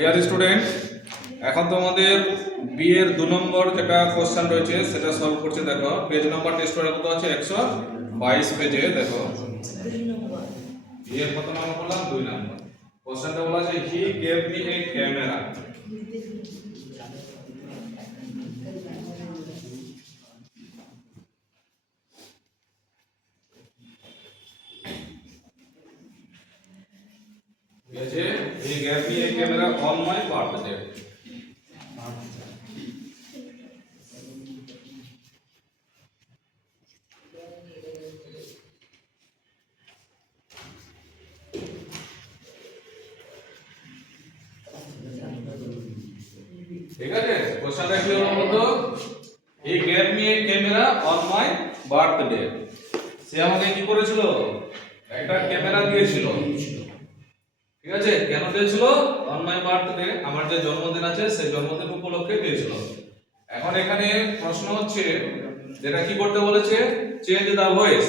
Dear student, এখন তোমাদের B এর 2 নম্বর যেটা কোশ্চেন রয়েছে সেটা সলভ করতে দেখো। পেজ নাম্বার টেস্টের কত আছে? 122 পেজে দেখো। বি এর কত নম্বর বললাম? 2 নম্বর। কোশ্চেনটা বলা আছে he gave me a camera. ঠিক আছে, he gave me a camera on my birthday. ঠিক আছে, কোশ্চেনটা কি হলো বলতো? He gave me a camera on my birthday. সে আমাকে কি করেছিল? একটা ক্যামেরা দিয়েছিল। ঠিক আছে, কেন দিয়েছিল? অন মাই বার্থডে, আমার যে জন্মদিন আছে সেই জন্মদিন উপলক্ষে দিয়েছিল। এখন এখানে প্রশ্ন হচ্ছে যেটা কি করতে বলেছে, চেঞ্জ দা ভয়েস।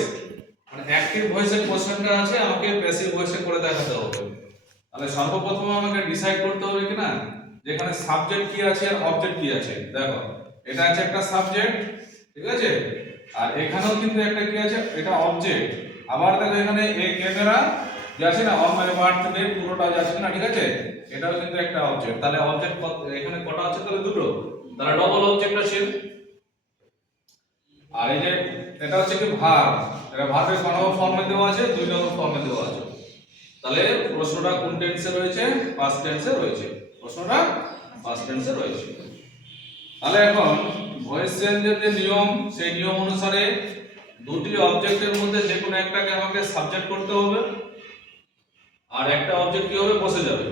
মানে অ্যাক্টিভ ভয়েসের কোশ্চেনটা আছে, আমাকে প্যাসিভ ভয়েসে করে দেখাতে হবে। তাহলে সর্বপ্রথম আমাকে ডিসাইড করতে হবে কিনা যেখানে সাবজেক্ট কি আছে আর অবজেক্ট কি আছে। দেখো, এটা আছে একটা সাবজেক্ট, ঠিক আছে, আর এখানেও কিন্তু একটা কি আছে, এটা অবজেক্ট। আবার দেখো এখানে এই ক্যামেরা যে আছে না, অন মাই বার্থডে পুরোটা যে আছে না, ঠিক আছে, এটাও কিন্তু একটা অবজেক্ট। তাহলে অবজেক্ট এখানে কটা আছে? তাহলে দুটো, তাহলে ডবল অবজেক্ট আছে। আর এই যে এটা হচ্ছে কি ভার্ব, এটা ভার্বের কোন ফর্মে দেওয়া আছে? 2 নম্বর ফর্মে দেওয়া আছে। তাহলে প্রশ্নটা কোন টেন্সে রয়েছে? পাস্ট টেন্সে রয়েছে। প্রশ্নটা পাস্ট টেন্সে রয়েছে। তাহলে এখন ভয়েস চেঞ্জের যে নিয়ম, সেই নিয়ম অনুসারে দুটি অবজেক্টের মধ্যে যে কোনো একটাকে আমাকে সাবজেক্ট করতে হবে, আর একটা অবজেক্ট কি হবে? বসে যাবে।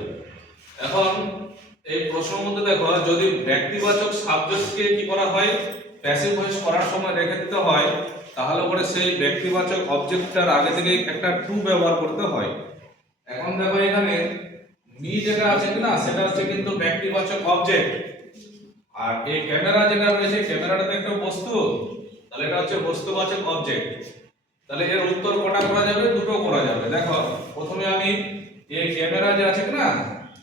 এখন এই প্রশ্নের মধ্যে দেখো, যদি ব্যক্তিবাচক সাবজেক্টকে কি করা হয়, প্যাসিভ ভয়েস করার সময় রেখে দিতে হয়, তাহলে পরে সেই ব্যক্তিবাচক অবজেক্টটার আগে থেকে একটা টু ব্যবহার করতে হয়। এখন দেখো এখানে মি যেটা আছে কিনা, সেটা হচ্ছে কিন্তু ব্যক্তিবাচক অবজেক্ট। আর এই ক্যামেরা যেটা রয়েছে, ক্যামেরাটা তো একটা বস্তু, তাহলে এটা হচ্ছে বস্তুবাচক অবজেক্ট। তাহলে এর উত্তর কটা করা যাবে? দুটো করা যাবে। দেখো, প্রথমে আমি এই ক্যামেরা যে আছে কিনা,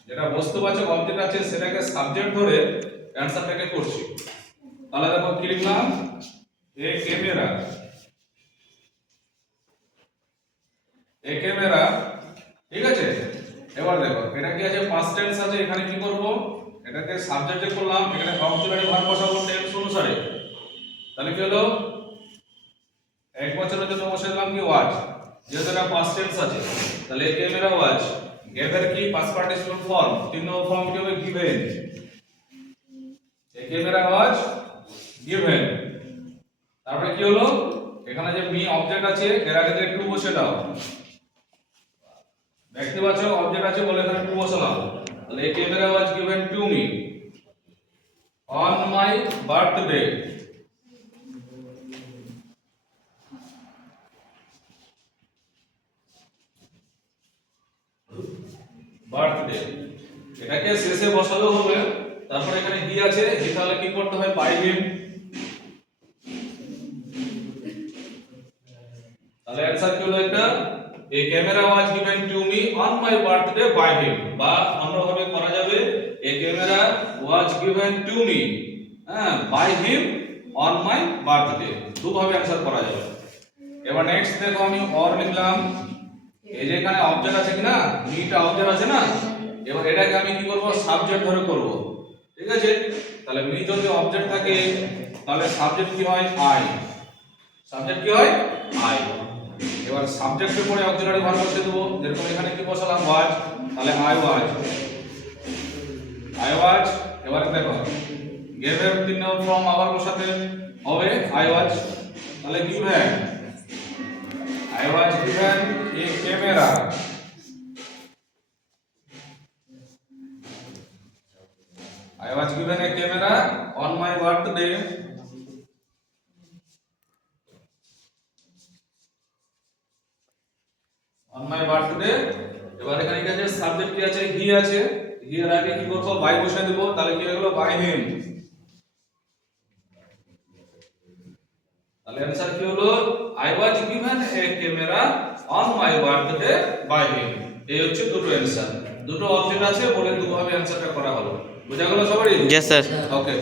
যেটা বস্তুবাচক অবজেক্ট আছে, সেটাকে সাবজেক্ট ধরে অ্যানসারটাকে করছি। তাহলে দেখো কি লিখলাম, এ ক্যামেরা, এ ক্যামেরা, ঠিক আছে। এবার দেখো এটা কি আছে? পাস্ট টেন্স আছে, এখানে কি করব? এটাকে সাবজেক্টে করলাম, এখানে অক্সিলারি ভার্ব বসাবো টেন্স অনুসারে। তাহলে কি হলো? এক বছরের জন্য বসে দিলাম কি ওয়াচ, যেহেতু এটা পাস্ট টেন্স আছে। তাহলে এ ক্যামেরা ওয়াচ, গেভের কি পাস্ট পার্টিসিপল ফর্ম, 3 নম্বর ফর্ম কি হবে? গিভেন। এ ক্যামেরা ওয়াচ গিভেন। তারপরে কি হলো? এখানে যে মি অবজেক্ট আছে, এর আগে একটু বসে দাও। ব্যক্তিবাচক অবজেক্ট আছে বলে এখানে টু বসালাম। তাহলে a camera was given to me on my birthday. Birthday এটাকে শেষে বসালেও হবে। তারপর এখানে হি আছে, হি তাহলে কি করতে হয়? By him. তাহলে অ্যানসার কি হলো? একটা a camera was given to me on my birthday by him, বা অন্যভাবে করা যাবে a camera was given to me by him on my birthday. দুভাবে অ্যানসার করা যাবে। এবার নেক্সট দেখো, আমি অর লিখলাম। এই যে এখানে অবজেক্ট আছে কিনা, মিটা অবজেক্ট আছে না, এবার এটাকে আমি কি করব? সাবজেক্ট ধরে করব, ঠিক আছে। তাহলে মি যদি অবজেক্ট থাকে, তাহলে সাবজেক্ট কি হয়? আই। সাবজেক্ট কি হয়? আই। এবার সাবজেক্টের পরে অক্সিলারি ভার্ব বসিয়ে দেবো, যেরকম এখানে কি বসালাম? ওয়াজ। তাহলে আই ওয়াজ, আই ওয়াজ। এবারে দেখো গেভ এর 3 নম্বর ফর্ম আবার বসাতে হবে, আই ওয়াজ। তাহলে given, I was given a camera, I was given a camera on my birthday. On my birthday. এবার এখানে কি আছে? সাবজেক্ট কি আছে? হি আছে। হি এর আগে কি করব? বাই বসিয়ে দেব। তাহলে কি হলো? By him. তাহলে आंसर কি হলো? I was given a camera on my birthday by him. এই হচ্ছে দুটো অ্যান্সার। দুটো অবজেক্ট আছে বলে দুভাবে অ্যান্সারটা করা হলো। বোঝা গেল সবারই? Yes, sir. ওকে।